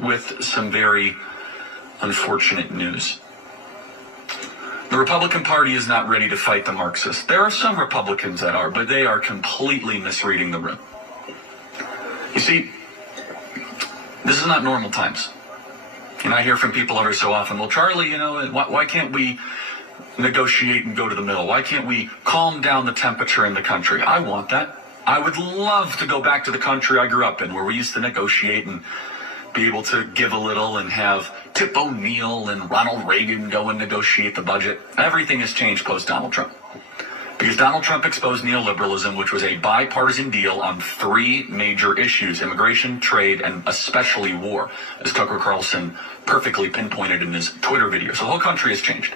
with some very unfortunate news. The Republican Party is not ready to fight the Marxists. There are some Republicans that are, but they are completely misreading the room. You see, this is not normal times. And I hear from people every so often, well, Charlie, why can't we negotiate and go to the middle? Why can't we calm down the temperature in the country? I want that. I would love to go back to the country I grew up in, where we used to negotiate and be able to give a little and have Tip O'Neill and Ronald Reagan go and negotiate the budget. Everything has changed post-Donald Trump. Because Donald Trump exposed neoliberalism, which was a bipartisan deal on three major issues: immigration, trade, and especially war, as Tucker Carlson perfectly pinpointed in his Twitter video. So the whole country has changed.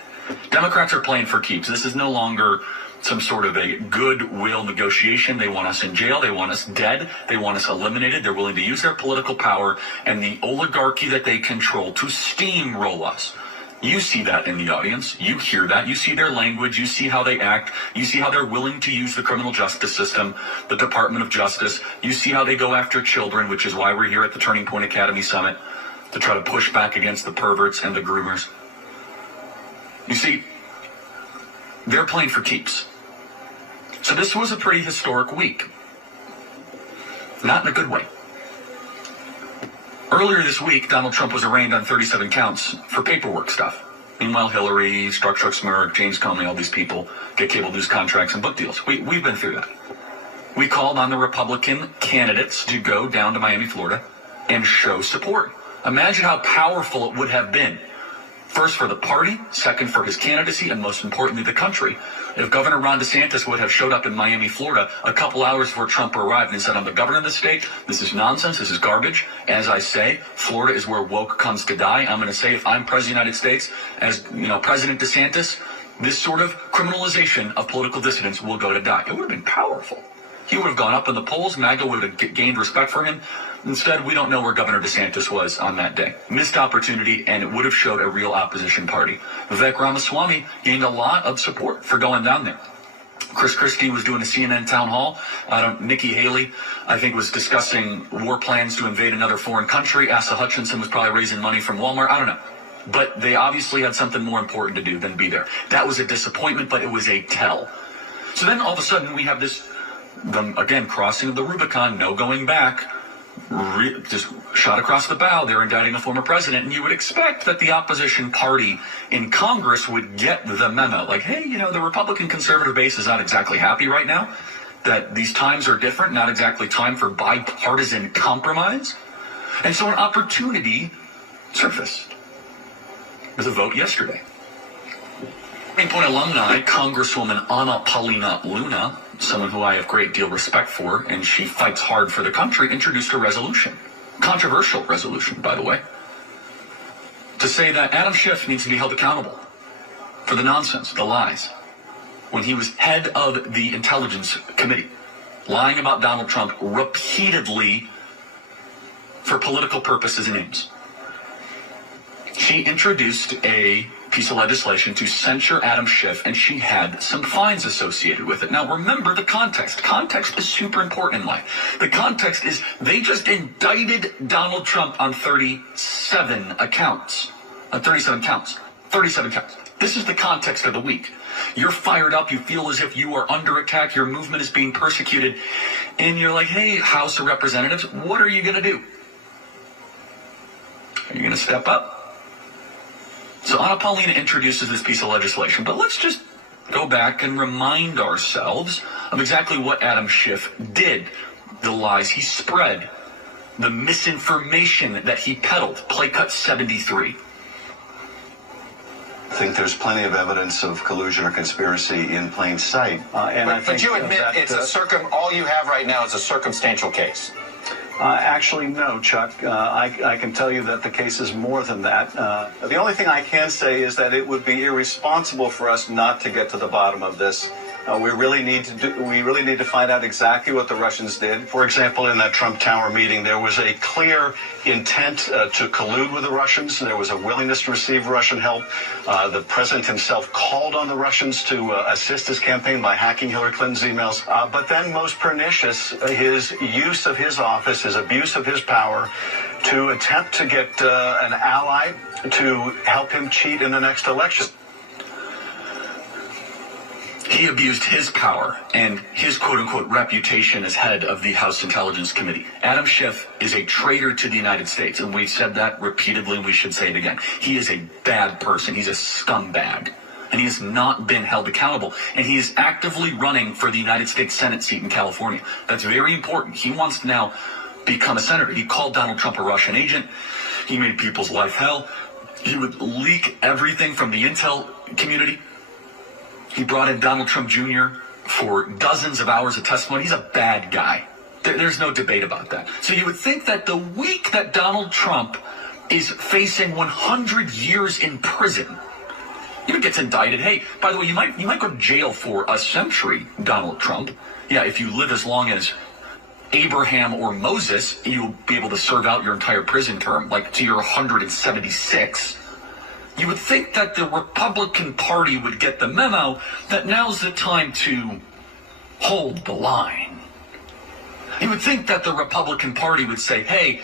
Democrats are playing for keeps. This is no longer some sort of a goodwill negotiation. They want us in jail. They want us dead. They want us eliminated. They're willing to use their political power and the oligarchy that they control to steamroll us. You see that in the audience. You hear that. You see their language. You see how they act. You see how they're willing to use the criminal justice system, the Department of Justice. You see how they go after children, which is why we're here at the Turning Point Academy Summit, to try to push back against the perverts and the groomers. You see, they're playing for keeps. So this was a pretty historic week. Not in a good way. Earlier this week, Donald Trump was arraigned on 37 counts for paperwork stuff. Meanwhile, Hillary, Chuck Schumer, James Comey, all these people get cable news contracts and book deals. We've been through that. We called on the Republican candidates to go down to Miami, Florida, and show support. Imagine how powerful it would have been. First for the party, second for his candidacy, and most importantly, the country. If Governor Ron DeSantis would have showed up in Miami, Florida, a couple hours before Trump arrived and said, I'm the governor of the state, this is nonsense, this is garbage. As I say, Florida is where woke comes to die. I'm going to say, if I'm president of the United States, as President DeSantis, this sort of criminalization of political dissidents will go to die. It would have been powerful. He would have gone up in the polls. MAGA would have gained respect for him. Instead, we don't know where Governor DeSantis was on that day. Missed opportunity, and it would have showed a real opposition party. Vivek Ramaswamy gained a lot of support for going down there. Chris Christie was doing a CNN town hall. Nikki Haley, I think, was discussing war plans to invade another foreign country. Asa Hutchinson was probably raising money from Walmart. I don't know. But they obviously had something more important to do than be there. That was a disappointment, but it was a tell. So then all of a sudden we have this, again, crossing of the Rubicon, no going back. Just shot across the bow. They're indicting a former president, and you would expect that the opposition party in Congress would get the memo. Like, hey, the Republican conservative base is not exactly happy right now, that these times are different, not exactly time for bipartisan compromise. And so an opportunity surfaced. There's a vote yesterday. Turning Point alumni, Congresswoman Ana Paulina Luna, someone who I have a great deal of respect for, and she fights hard for the country, introduced a resolution, controversial resolution, by the way, to say that Adam Schiff needs to be held accountable for the nonsense, the lies, when he was head of the Intelligence Committee, lying about Donald Trump repeatedly for political purposes and aims. She introduced a piece of legislation to censure Adam Schiff, and she had some fines associated with it. Now, remember the context. Context is super important in life. The context is they just indicted Donald Trump on 37 counts. 37 counts. This is the context of the week. You're fired up. You feel as if you are under attack. Your movement is being persecuted. And you're like, hey, House of Representatives, what are you going to do? Are you going to step up? So Ana Paulina introduces this piece of legislation, but let's just go back and remind ourselves of exactly what Adam Schiff did, the lies he spread, the misinformation that he peddled. Play cut 73. I think there's plenty of evidence of collusion or conspiracy in plain sight. But you admit all you have right now is a circumstantial case. Actually, no, Chuck. I can tell you that the case is more than that. The only thing I can say is that it would be irresponsible for us not to get to the bottom of this. We really need to find out exactly what the Russians did. For example, in that Trump Tower meeting, there was a clear intent to collude with the Russians. There was a willingness to receive Russian help. The president himself called on the Russians to assist his campaign by hacking Hillary Clinton's emails. But then, most pernicious, his use of his office, his abuse of his power to attempt to get an ally to help him cheat in the next election. He abused his power and his quote-unquote reputation as head of the House Intelligence Committee. Adam Schiff is a traitor to the United States, and we've said that repeatedly, and we should say it again. He is a bad person. He's a scumbag, and he has not been held accountable, and he is actively running for the United States Senate seat in California. That's very important. He wants to now become a senator. He called Donald Trump a Russian agent. He made people's life hell. He would leak everything from the intel community. He brought in Donald Trump Jr. for dozens of hours of testimony. He's a bad guy. There's no debate about that. So you would think that the week that Donald Trump is facing 100 years in prison, he gets indicted. Hey, by the way, you might go to jail for a century, Donald Trump. Yeah, if you live as long as Abraham or Moses, you'll be able to serve out your entire prison term, like to your 176. You would think that the Republican Party would get the memo that now's the time to hold the line. You would think that the Republican Party would say, hey,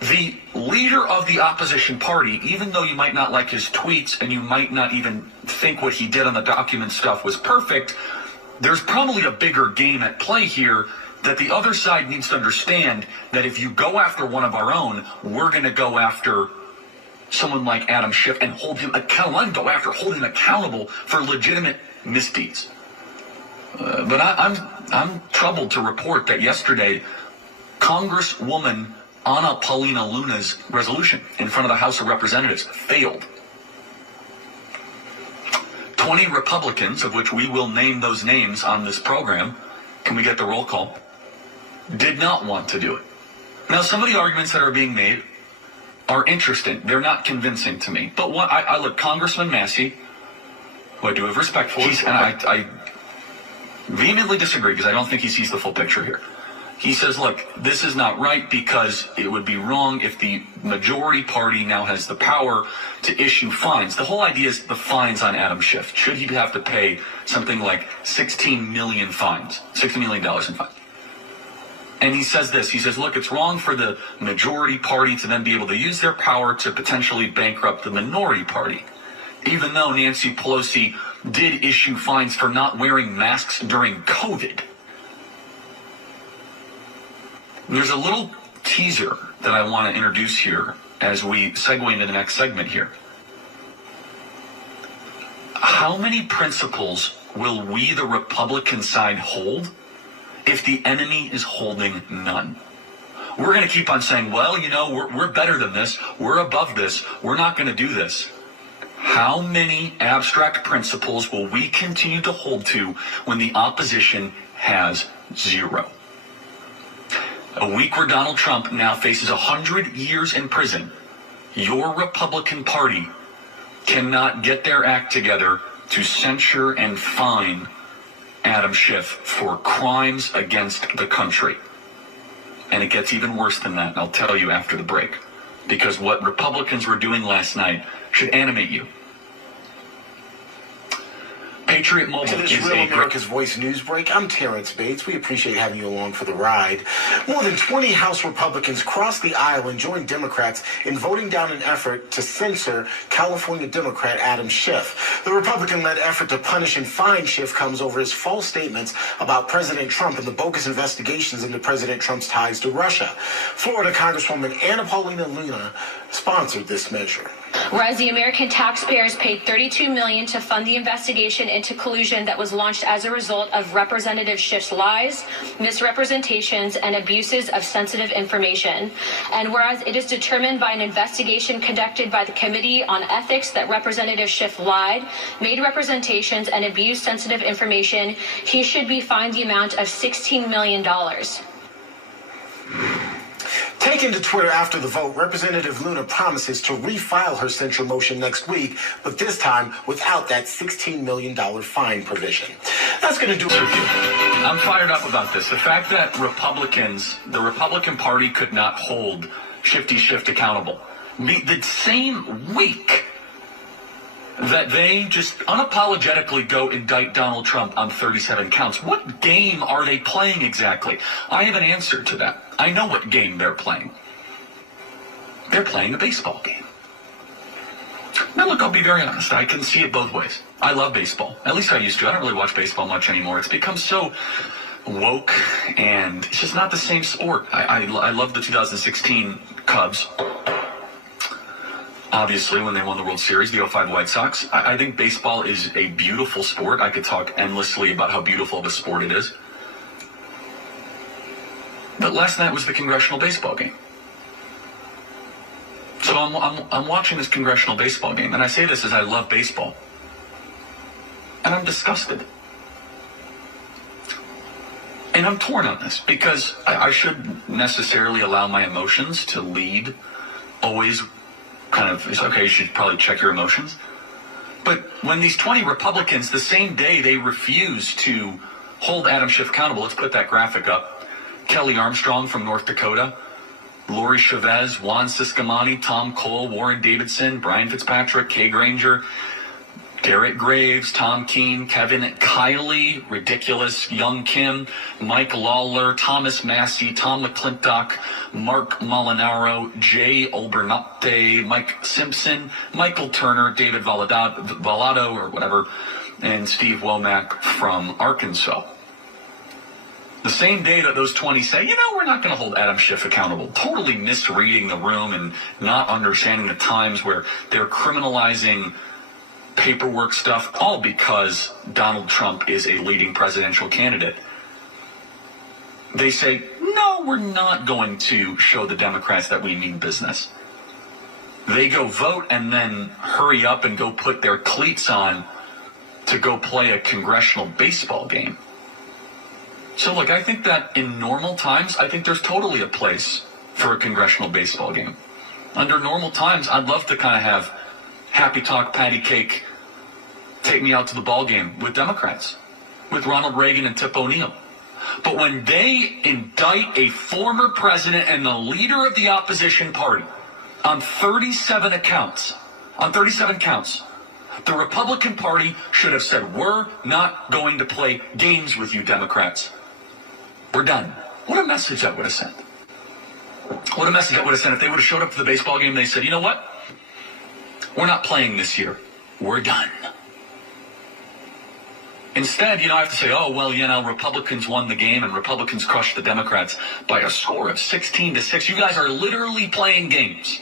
the leader of the opposition party, even though you might not like his tweets and you might not even think what he did on the document stuff was perfect, there's probably a bigger game at play here that the other side needs to understand that if you go after one of our own, we're going to go after someone like Adam Schiff and hold him accountable. I'd go after holding him accountable for legitimate misdeeds. But I'm troubled to report that yesterday, Congresswoman Ana Paulina Luna's resolution in front of the House of Representatives failed. 20 Republicans, of which we will name those names on this program, can we get the roll call, did not want to do it. Now, some of the arguments that are being made are interesting. They're not convincing to me. But what I look, Congressman Massey, who I do have respect for, and I vehemently disagree because I don't think he sees the full picture here. He says, look, this is not right because it would be wrong if the majority party now has the power to issue fines. The whole idea is the fines on Adam Schiff. Should he have to pay something like $16 million in fines? And he says this, he says, look, it's wrong for the majority party to then be able to use their power to potentially bankrupt the minority party. Even though Nancy Pelosi did issue fines for not wearing masks during COVID. There's a little teaser that I want to introduce here as we segue into the next segment here. How many principles will we, the Republican side, hold if the enemy is holding none? We're going to keep on saying, well, you know, we're better than this. We're above this. We're not going to do this. How many abstract principles will we continue to hold to when the opposition has zero? A week where Donald Trump now faces 100 years in prison, your Republican Party cannot get their act together to censure and fine Adam Schiff for crimes against the country. And it gets even worse than that, and I'll tell you after the break. Because what Republicans were doing last night should animate you. Patriot Mobile to this is Real a America's Voice news break. I'm Terrence Bates. We appreciate having you along for the ride. More than 20 House Republicans crossed the aisle and joined Democrats in voting down an effort to censor California Democrat Adam Schiff. The Republican-led effort to punish and fine Schiff comes over his false statements about President Trump and the bogus investigations into President Trump's ties to Russia. Florida Congresswoman Ana Paulina Luna sponsored this measure. Whereas the American taxpayers paid $32 million to fund the investigation into collusion that was launched as a result of Representative Schiff's lies, misrepresentations, and abuses of sensitive information. And whereas it is determined by an investigation conducted by the Committee on Ethics that Representative Schiff lied, made representations, and abused sensitive information, he should be fined the amount of $16 million. Taken to Twitter after the vote, Representative Luna promises to refile her censure motion next week, but this time without that $16 million fine provision. That's going to do it. I'm fired up about this. The fact that the Republican Party could not hold Shifty Schiff accountable. The same week that they just unapologetically go indict Donald Trump on 37 counts. What game are they playing exactly? I have an answer to that. I know what game they're playing. They're playing a baseball game. Now, look, I'll be very honest. I can see it both ways. I love baseball. At least I used to. I don't really watch baseball much anymore. It's become so woke, and it's just not the same sport. I love the 2016 Cubs. Obviously, when they won the World Series, the 05 White Sox. I think baseball is a beautiful sport. I could talk endlessly about how beautiful of a sport it is. But last night was the congressional baseball game. So I'm watching this congressional baseball game, and I say this as I love baseball. And I'm disgusted. And I'm torn on this, because I shouldn't necessarily allow my emotions to lead. Always kind of, it's okay, you should probably check your emotions. But when these 20 Republicans, the same day they refuse to hold Adam Schiff accountable, let's put that graphic up. Kelly Armstrong from North Dakota, Lori Chavez, Juan Ciscomani, Tom Cole, Warren Davidson, Brian Fitzpatrick, Kay Granger, Garrett Graves, Tom Keene, Kevin Kiley, ridiculous, Young Kim, Mike Lawler, Thomas Massey, Tom McClintock, Mark Molinaro, Jay Olbernate, Mike Simpson, Michael Turner, David Valado or whatever, and Steve Womack from Arkansas. The same day that those 20 say, we're not going to hold Adam Schiff accountable, totally misreading the room and not understanding the times where they're criminalizing paperwork stuff, all because Donald Trump is a leading presidential candidate. They say, no, we're not going to show the Democrats that we mean business. They go vote and then hurry up and go put their cleats on to go play a congressional baseball game. So look, I think that in normal times, I think there's totally a place for a congressional baseball game. Under normal times, I'd love to kind of have happy talk, patty cake, take me out to the ball game with Democrats, with Ronald Reagan and Tip O'Neill. But when they indict a former president and the leader of the opposition party on 37 counts, the Republican Party should have said, we're not going to play games with you Democrats. We're done. What a message that would have sent. What a message that would have sent if they would have showed up to the baseball game and they said, you know what? We're not playing this year. We're done. Instead, I have to say, Republicans won the game and Republicans crushed the Democrats by a score of 16-6. You guys are literally playing games.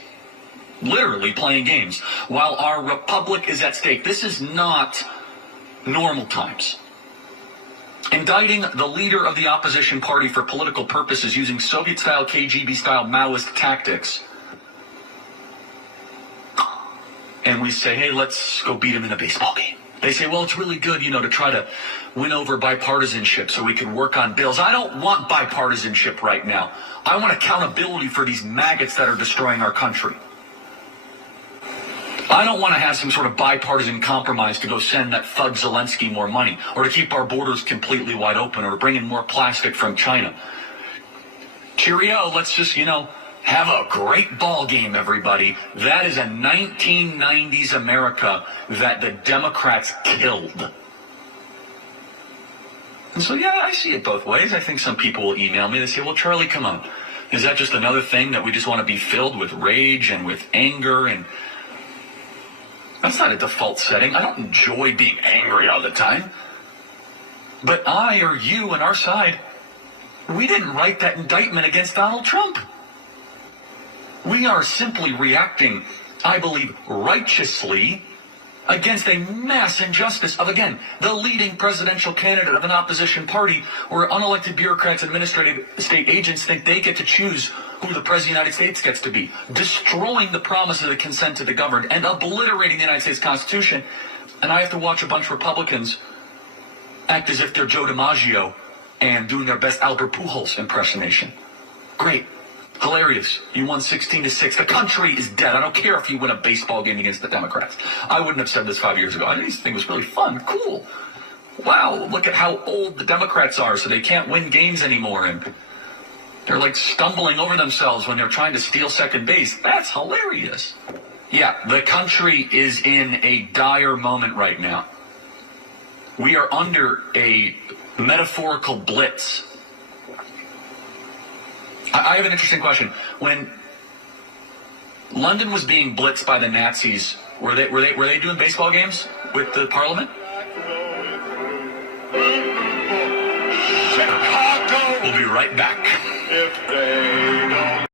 Literally playing games while our republic is at stake. This is not normal times. Indicting the leader of the opposition party for political purposes using Soviet-style, KGB-style Maoist tactics. And we say, hey, let's go beat him in a baseball game. They say, well, it's really good, to try to win over bipartisanship so we can work on bills. I don't want bipartisanship right now. I want accountability for these maggots that are destroying our country. I don't want to have some sort of bipartisan compromise to go send that thug Zelensky more money, or to keep our borders completely wide open, or to bring in more plastic from China. Cheerio, let's just, have a great ball game, everybody. That is a 1990s America that the Democrats killed. And so, I see it both ways. I think some people will email me. They say, well, Charlie, come on. Is that just another thing that we just want to be filled with rage and with anger? And that's not a default setting. I don't enjoy being angry all the time. But I or you and our side, we didn't write that indictment against Donald Trump. We are simply reacting, I believe, righteously against a mass injustice of, again, the leading presidential candidate of an opposition party where unelected bureaucrats, administrative state agents think they get to choose who the President of the United States gets to be, destroying the promise of the consent to the governed and obliterating the United States Constitution. And I have to watch a bunch of Republicans act as if they're Joe DiMaggio and doing their best Albert Pujols impersonation. Great. Hilarious. You won 16-6. The country is dead. I don't care if you win a baseball game against the Democrats. I wouldn't have said this 5 years ago. I just think it was really fun. Cool. Wow, look at how old the Democrats are, so they can't win games anymore. And they're like stumbling over themselves when they're trying to steal second base. That's hilarious. Yeah, the country is in a dire moment right now. We are under a metaphorical blitz. I have an interesting question. When London was being blitzed by the Nazis. Were they doing baseball games with the Parliament? Chicago. We'll be right back. If they